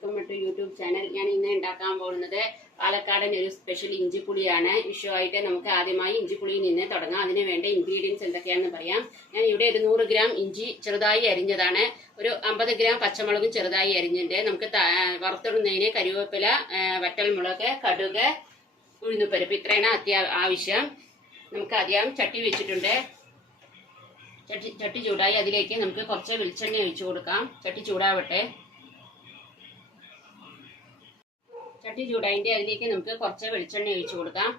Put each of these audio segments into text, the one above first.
Welcome to YouTube channel. ഞാൻ ഇന്ന് ഉണ്ടാക്കാൻ പോകുന്നത് പാലക്കാടൻ ഒരു സ്പെഷ്യൽ ഇഞ്ചിപ്പുളിയാണ്. വിഷുവായിട്ട് നമുക്ക് ആദ്യമായി ഇഞ്ചിപ്പുളിയിൽ നിന്ന് തുടങ്ങാം. അതിന് വേണ്ട ഇൻഗ്രീഡിയൻസ് എന്തൊക്കെയാണെന്ന് പറയാം. ഞാൻ ഇവിടെ ഒരു 100 ഗ്രാം ഇഞ്ചി ചെറുതായി അരിഞ്ഞതാണ്, ഒരു 50 ഗ്രാം പച്ചമുളകും ചെറുതായി അരിഞ്ഞിട്ട് നമുക്ക് വറുത്തിടുന്നതിന് കരിവേപ്പില, വറ്റൽമുളക്, കടുക്, ഉഴുന്നുപരിപ്പ് ഇത്രയാണ് ആവശ്യം. നമുക്ക് ആദ്യം ചട്ടി വെച്ചിട്ടുണ്ട്. ചട്ടി ചൂടായി അതിലേക്ക് നമുക്ക് കുറച്ച് വെളിച്ചെണ്ണ ഒഴിച്ചു കൊടുക്കാം. ചട്ടി ചൂടാവട്ടെ. ചട്ടി ചൂടായിട്ട് അതിലേക്ക് നമുക്ക് കുറച്ച് വെളിച്ചെണ്ണ ഒഴിച്ചു കൊടുക്കാം.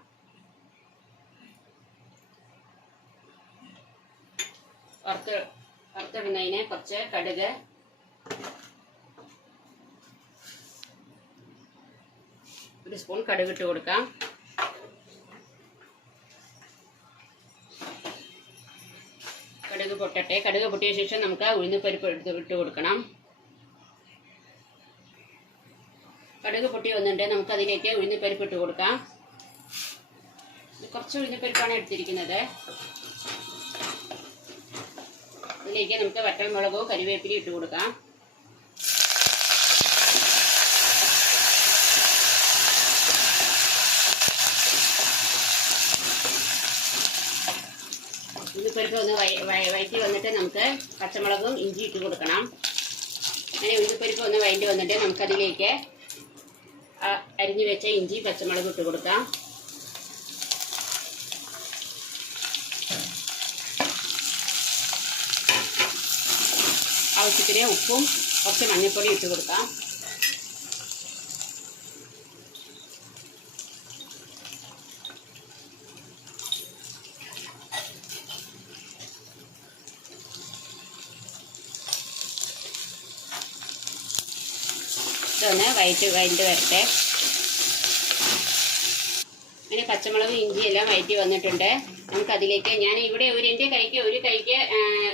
വറുത്തിടുന്നതിന് കുറച്ച് കടുക്, ഒരു സ്പൂൺ കടുക് ഇട്ട് കൊടുക്കാം. കടുക് പൊട്ടട്ടെ. കടുക് പൊട്ടിയ ശേഷം നമുക്ക് ഉഴുന്നുപരിപ്പ് ഇട്ട് കൊടുക്കണം. കടുക് പൊട്ടി വന്നിട്ട് നമുക്ക് അതിലേക്ക് ഉഴുന്നുപരിപ്പ് ഇട്ട് കൊടുക്കാം. കുറച്ച് ഉഴുന്നുപരിപ്പാണ് എടുത്തിരിക്കുന്നത്. അതിലേക്ക് നമുക്ക് വറ്റൽമുളകോ കരിവേപ്പിലോ ഇട്ട് കൊടുക്കാം. ഉഴുന്നുപരിപ്പ് ഒന്ന് വഴറ്റി വന്നിട്ട് നമുക്ക് പച്ചമുളകും ഇഞ്ചി ഇട്ട് കൊടുക്കണം. അങ്ങനെ ഉഴുന്നുപരിപ്പ് ഒന്ന് വഴറ്റി വന്നിട്ട് നമുക്കതിലേക്ക് അരിഞ്ഞു വെച്ച ഇഞ്ചി പച്ചമുളക് ഇട്ട് കൊടുക്കാം. ആവശ്യത്തിന് ഉപ്പും കുറച്ച് മഞ്ഞൾപ്പൊടി ഇട്ട് കൊടുക്കാം. ഇതൊന്ന് വഴറ്റി വരട്ടെ. അങ്ങനെ പച്ചമുളക് ഇഞ്ചി എല്ലാം വഴറ്റി വന്നിട്ടുണ്ട്. നമുക്കതിലേക്ക് ഞാൻ ഇവിടെ എൻ്റെ കൈക്ക്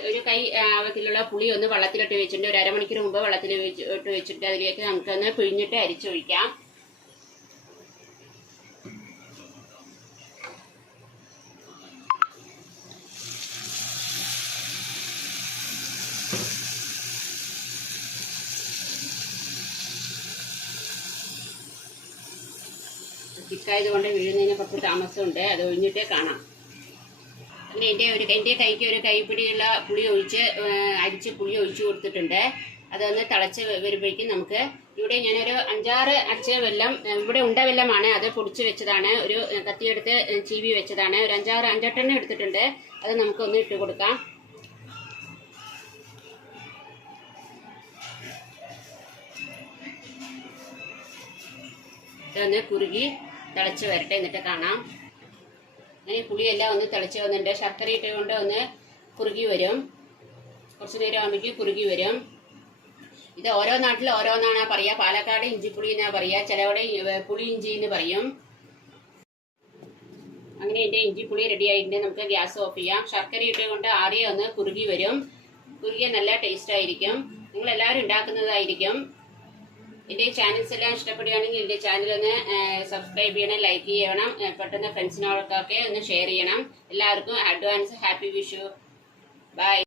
ഒരു കൈ ആവത്തിലുള്ള പുളി ഒന്ന് വെള്ളത്തിലിട്ട് വെച്ചിട്ടുണ്ട്. ഒരു അരമണിക്കൂർ മുമ്പ് വെള്ളത്തിൽ ഇട്ട് വെച്ചിട്ട് അതിലേക്ക് നമുക്കൊന്ന് പിഴിഞ്ഞിട്ട് അരിച്ചൊഴിക്കാം. തിക്കായതുകൊണ്ട് വീഴുന്നതിന് കുറച്ച് താമസമുണ്ട്. അത് ഒഴിഞ്ഞിട്ടേ കാണാം. അങ്ങനെ എൻ്റെ കൈക്ക് ഒരു കൈപ്പിടിയുള്ള അരിച്ച് പുളി ഒഴിച്ചു കൊടുത്തിട്ടുണ്ട്. അതൊന്ന് തിളച്ച് വരുമ്പോഴേക്കും നമുക്ക് ഇവിടെ ഞാനൊരു 5-6 അച്ച വെല്ലം, ഇവിടെ ഉണ്ട വെല്ലമാണ്, അത് പൊടിച്ച് വെച്ചതാണ്. ഒരു കത്തിയെടുത്ത് ചീവി വെച്ചതാണ്. ഒരു 5-8 എടുത്തിട്ടുണ്ട്. അത് നമുക്കൊന്ന് ഇട്ട് കൊടുക്കാം. ഇതൊന്ന് കുറുകി തിളച്ച് വരട്ടെ, എന്നിട്ട് കാണാം. അങ്ങനെ പുളിയെല്ലാം ഒന്ന് തിളച്ച് വന്നിട്ട് ശർക്കര ഇട്ടുകൊണ്ട് ഒന്ന് കുറുകി വരും. കുറച്ച് നേരം ആകുമ്പോഴേക്കും കുറുകി വരും. ഇത് ഓരോ നാട്ടിൽ ഓരോന്നാണ് പറയുക. പാലക്കാട് ഇഞ്ചിപ്പുളി എന്നാ പറയുക, ചിലവിടെ പുളി ഇഞ്ചി എന്ന് പറയും. അങ്ങനെ എൻ്റെ ഇഞ്ചിപ്പുളി റെഡി ആയിട്ട് നമുക്ക് ഗ്യാസ് ഓഫ് ചെയ്യാം. ശർക്കര ഇട്ടുകൊണ്ട് ആദ്യം ഒന്ന് കുറുകി വരും. കുറുകിയ നല്ല ടേസ്റ്റ് ആയിരിക്കും. നിങ്ങളെല്ലാവരും ഉണ്ടാക്കുന്നതായിരിക്കും. എൻ്റെ ചാനൽസ് എല്ലാം ഇഷ്ടപ്പെടുകയാണെങ്കിൽ എൻ്റെ ചാനൽ ഒന്ന് സബ്സ്ക്രൈബ് ചെയ്യണം, ലൈക്ക് ചെയ്യണം, പെട്ടെന്ന് ഫ്രണ്ട്സിനോടൊക്കെ ഒന്ന് ഷെയർ ചെയ്യണം. എല്ലാവർക്കും അഡ്വാൻസ് ഹാപ്പി വിഷു. ബൈ.